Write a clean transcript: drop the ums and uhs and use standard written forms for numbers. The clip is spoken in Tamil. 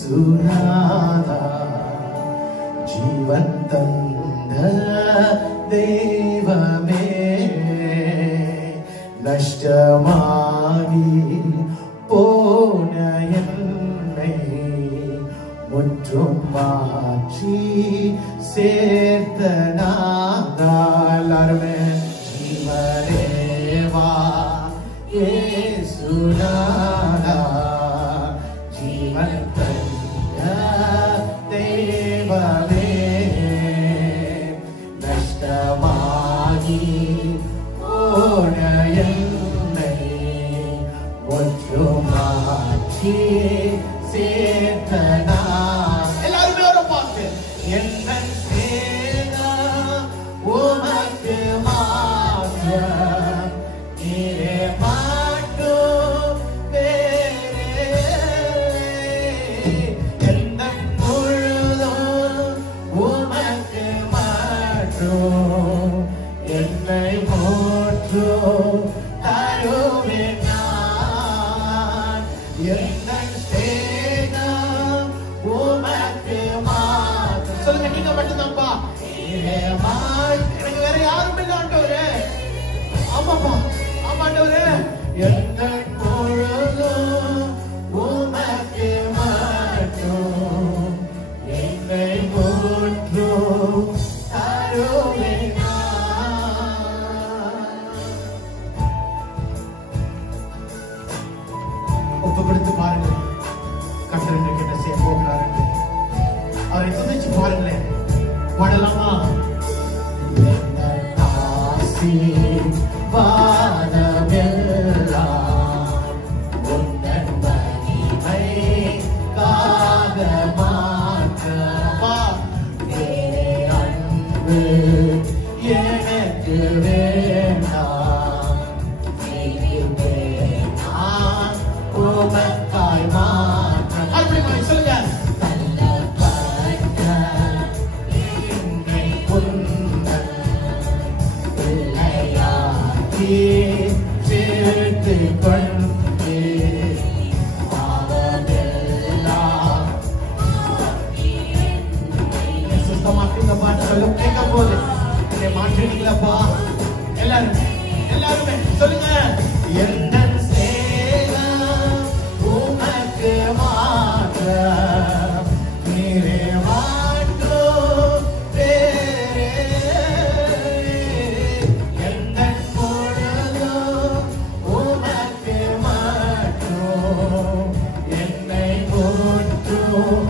இயேசுநாதா ஜீவன் தந்த தெய்வமே நஷ்டமாகி போன என்னை முற்றும் மாற்றி சேர்த்த நாதா எல்லாருமே ஜீவனேவா இயேசுநாதா ஜீவன் தந்த தெய்வமே நஷ்டமாகி போன என்னை முற்றும் மாற்றி சேர்த்த எல்லாருமே ஒரு பாட்டு என்ன சேதா உனக்கு மாற்ற நீரே மாட்டும் வேறே என்ன முழுதும் உனக்கு மாற்றும் என்னை போற்றும் தருவேன் நான் என்ன சேதா உனக்கு மாற்றம் சொல்லுங்க நீங்க மட்டும்தான்ப்பா எனக்கு வேற யாரும் இல்லை ஆண்டவரே ஆமாப்பா ஆமாண்டவரே எந்த பொழுதும் உனக்கு மாற்றும் என்னை போற்றும் தருவேன் ஒப்புக்கொடுத்து பாருங்க கர்த்தர் இன்றைக்கு என்ன செய்ய போகிறார் அவரை துதிச்சு பாருங்களேன் பாடலாமா வானமெல்லாம் உன்னன் மகிமைக்காக மாற்றப்பா வேறே அன்பு எனக்கு வேண்டாம் நான் உமக்காய் மாற்றம் அப்படி சொல்லுங்க சேர்த்து கொண்டு சுத்தமாக்குங்க பாட்டு சொல்லும் கேட்கும் போது என்னை மாற்றினீங்களப்பா எல்லாருமே சொல்லுங்க எந்த சேதா உனக்கு மாற்ற நீரே மாற்றும் வேறே எந்த பொழுதும் உனக்கு மாற்றும் என்னை போற்றும்